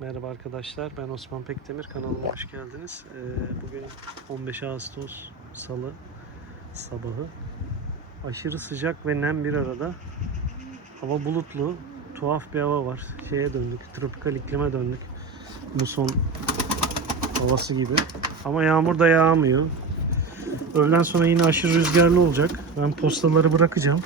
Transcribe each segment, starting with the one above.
Merhaba arkadaşlar, ben Osman Pekdemir. Kanalıma hoş geldiniz. Ee, bugün 15 Ağustos Salı sabahı. Aşırı sıcak ve nem bir arada. Hava bulutlu, tuhaf bir hava var. Şeye döndük, tropikal iklime döndük. Muson havası gibi. Ama yağmur da yağmıyor. Öğleden sonra yine aşırı rüzgarlı olacak. Ben postaları bırakacağım.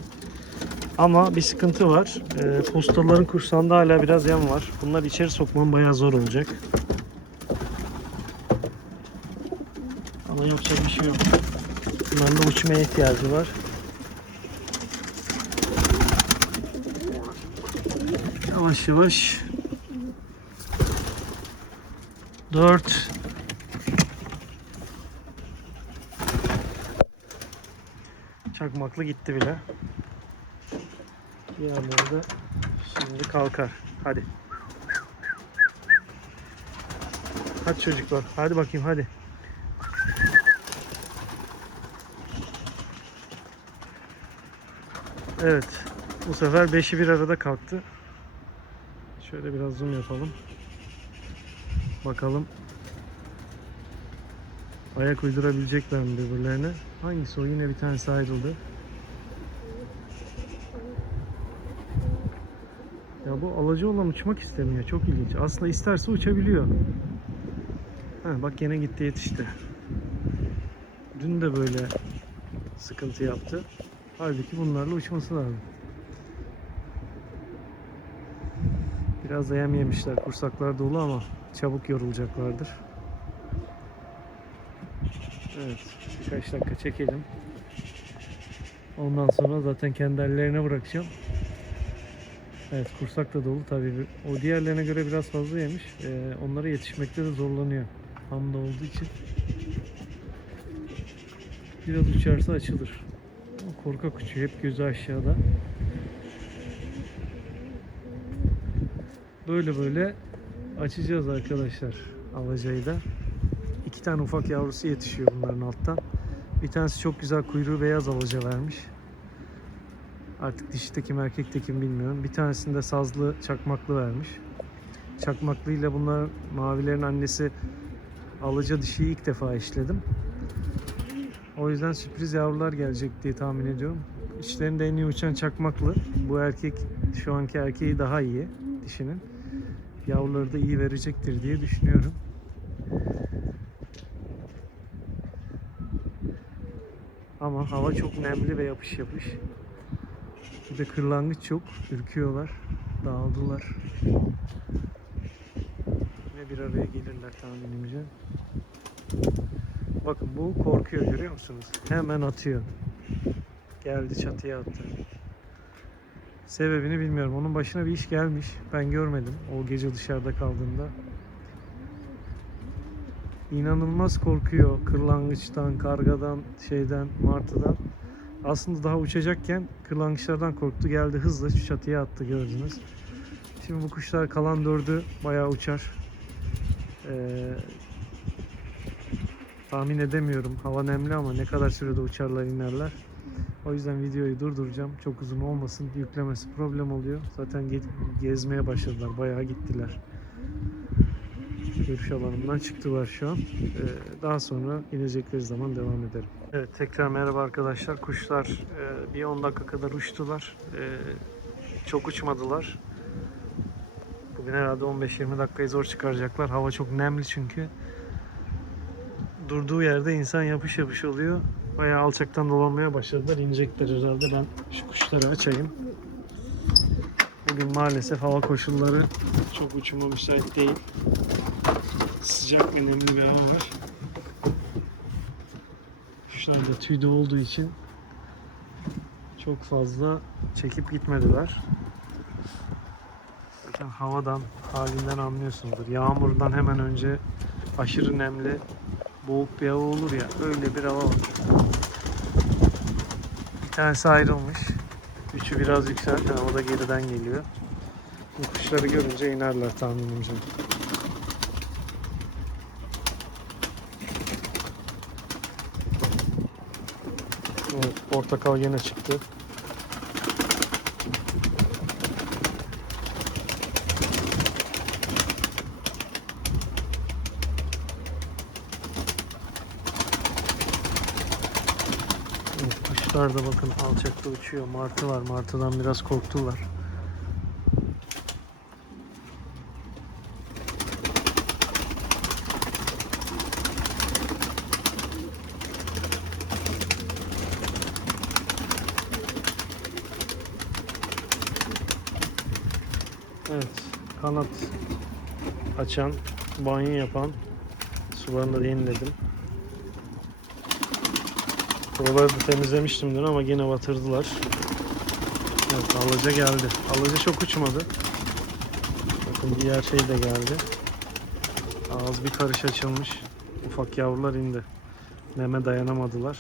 Ama bir sıkıntı var. Ee, postaların kursağında hala biraz yem var. Bunları içeri sokmam bayağı zor olacak. Ama yapacak bir şey yok. Bunların da uçmaya ihtiyacı var. Yavaş yavaş. 4 Çakmaklı gitti bile. Diğerleri de şimdi kalkar. Hadi. Hadi çocuklar. Hadi bakayım hadi. Evet. Bu sefer beşi bir arada kalktı. Şöyle biraz zoom yapalım. Bakalım. Ayak uydurabilecekler mi birbirlerine? Hangisi o? Yine bir tanesi ayrıldı. Bu alıcı olan uçmak istemiyor. Çok ilginç. Aslında isterse uçabiliyor. Ha, bak yine gitti yetişti. Dün de böyle sıkıntı yaptı. Halbuki bunlarla uçması lazım. Biraz da yem yemişler. Kursaklar dolu ama çabuk yorulacaklardır. Evet. Birkaç dakika çekelim. Ondan sonra zaten kendi ellerine bırakacağım. Evet kursak da dolu tabii. O diğerlerine göre biraz fazla yemiş. Ee, onlara yetişmekte de zorlanıyor. Hamda olduğu için. Biraz uçarsa açılır. Korkak uçuyor. Hep gözü aşağıda. Böyle böyle açacağız arkadaşlar alacayı da. İki tane ufak yavrusu yetişiyor bunların alttan. Bir tanesi çok güzel kuyruğu beyaz alaca vermiş. Artık dişi kim erkek kim bilmiyorum. Bir tanesinde sazlı çakmaklı vermiş. Çakmaklı ile bunlar mavilerin annesi alıca dişiyi ilk defa işledim. O yüzden sürpriz yavrular gelecek diye tahmin ediyorum. İçlerinde en iyi uçan çakmaklı. Bu erkek şu anki erkeği daha iyi dişinin. Yavruları da iyi verecektir diye düşünüyorum. Ama hava çok nemli ve yapış yapış. Bir de kırlangıç çok. Ürküyorlar. Dağıldılar. Yine bir araya gelirler tahminimce. Bakın bu korkuyor görüyor musunuz? Hemen atıyor. Geldi çatıya attı. Sebebini bilmiyorum. Onun başına bir iş gelmiş. Ben görmedim o gece dışarıda kaldığında. İnanılmaz korkuyor kırlangıçtan, kargadan, şeyden, martıdan. Aslında daha uçacakken kırlangıçlardan korktu. Geldi hızla şu çatıya attı gördünüz. Şimdi bu kuşlar kalan dördü bayağı uçar. Ee, tahmin edemiyorum. Hava nemli ama ne kadar sürede uçarlar inerler. O yüzden videoyu durduracağım. Çok uzun olmasın. Yüklemesi problem oluyor. Zaten ge- gezmeye başladılar. Bayağı gittiler. Görüş alanından çıktılar şu an. Ee, daha sonra inecekleri zaman devam ederim. Evet tekrar merhaba arkadaşlar. Kuşlar e, bir 10 dakika kadar uçtular. E, çok uçmadılar. Bugün herhalde 15-20 dakikayı zor çıkaracaklar. Hava çok nemli çünkü. Durduğu yerde insan yapış yapış oluyor. Bayağı alçaktan dolanmaya başladılar. İnecekler herhalde. Ben şu kuşları açayım. Bugün maalesef hava koşulları çok uçuma müsait değil. Sıcak ve nemli bir hava var. Kuşlar da tüyde olduğu için çok fazla çekip gitmediler. Zaten havadan, halinden anlıyorsunuzdur. Yağmurdan hemen önce aşırı nemli, boğuk bir hava olur ya, öyle bir hava var. Bir tanesi ayrılmış. Üçü biraz yükseldi ama o da geriden geliyor. Bu kuşları görünce inerler tahminimce. Portakal yine çıktı. Kuşlar da bakın alçakta uçuyor. Martı var. Martıdan biraz korktular. Kanat açan, banyo yapan sularını da yeniledim. Buraları da temizlemiştim dün ama yine batırdılar. Evet alaca geldi. Alaca çok uçmadı. Bakın diğer şey de geldi. Ağız bir karış açılmış. Ufak yavrular indi. Neme dayanamadılar.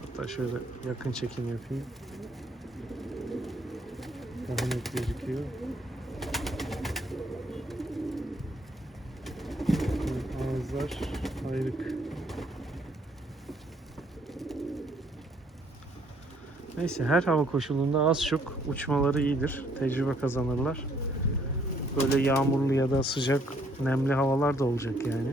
Hatta şöyle yakın çekim yapayım. Daha net gözüküyor. Ağızlar ayrık. Neyse her hava koşulunda az çok uçmaları iyidir. Tecrübe kazanırlar. Böyle yağmurlu ya da sıcak, nemli havalar da olacak yani.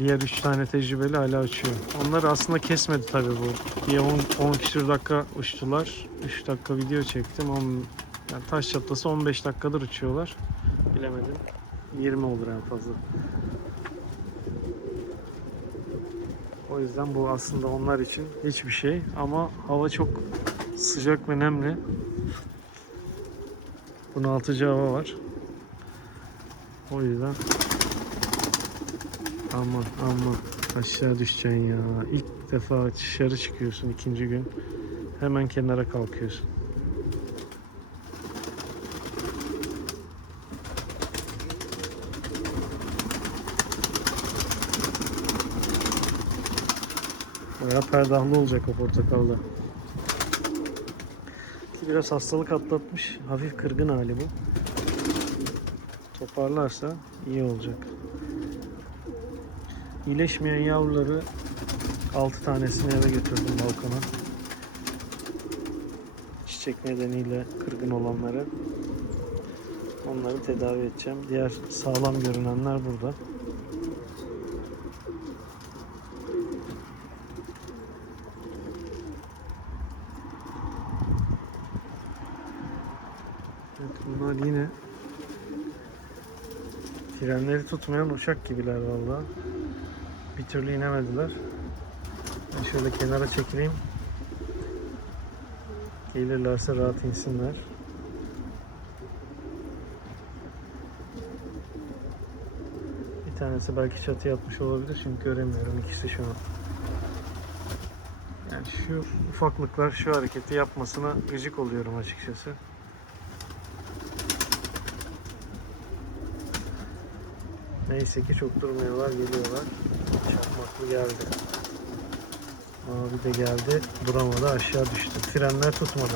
Diğer üç tane tecrübeli hala uçuyor. Onlar aslında kesmedi tabii bu. Bir 10, 10 küsür dakika uçtular. 3 dakika video çektim. 10, yani taş çatlası 15 dakikadır uçuyorlar. Bilemedim. 20 olur en fazla. O yüzden bu aslında onlar için hiçbir şey ama hava çok sıcak ve nemli. Bunaltıcı hava var. O yüzden aman aman aşağı düşeceksin ya. İlk defa dışarı çıkıyorsun ikinci gün. Hemen kenara kalkıyorsun. Bayağı perdahlı olacak o portakalda. Biraz hastalık atlatmış. Hafif kırgın hali bu. Toparlarsa iyi olacak. İyileşmeyen yavruları 6 tanesini eve götürdüm balkona. Çiçek nedeniyle kırgın olanları. Onları tedavi edeceğim. Diğer sağlam görünenler burada. Evet, bunlar yine frenleri tutmayan uçak gibiler valla. Bir türlü inemediler. Ben şöyle kenara çekileyim. Gelirlerse rahat insinler. Bir tanesi belki çatı yatmış olabilir çünkü göremiyorum ikisi şu an. Yani şu ufaklıklar şu hareketi yapmasına gıcık oluyorum açıkçası. Neyse ki çok durmuyorlar, geliyorlar. Çakmaklı geldi. Abi de geldi, duramadı, aşağı düştü. Frenler tutmadı.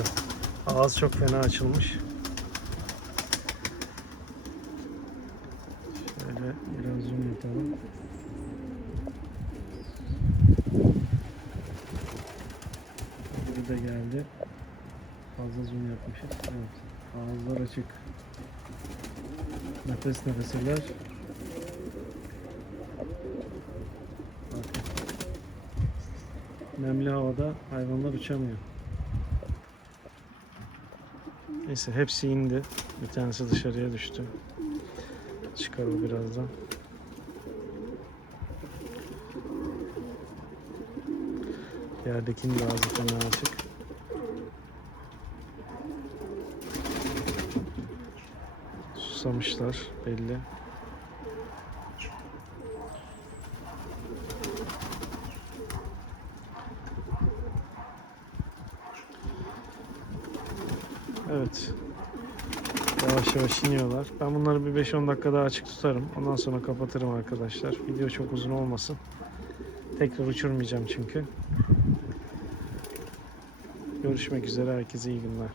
Ağız çok fena açılmış. Şöyle biraz zoom yapalım. Biri de geldi. Fazla zoom yapmışız. Evet. Ağızlar açık. Nefes nefeseler. Nemli havada hayvanlar uçamıyor. Neyse hepsi indi. Bir tanesi dışarıya düştü. Çıkar o birazdan. Yerdekinin de ağzı fena açık. Susamışlar belli. Evet. Yavaş yavaş iniyorlar. Ben bunları bir 5-10 dakika daha açık tutarım. Ondan sonra kapatırım arkadaşlar. Video çok uzun olmasın. Tekrar uçurmayacağım çünkü. Görüşmek üzere. Herkese iyi günler.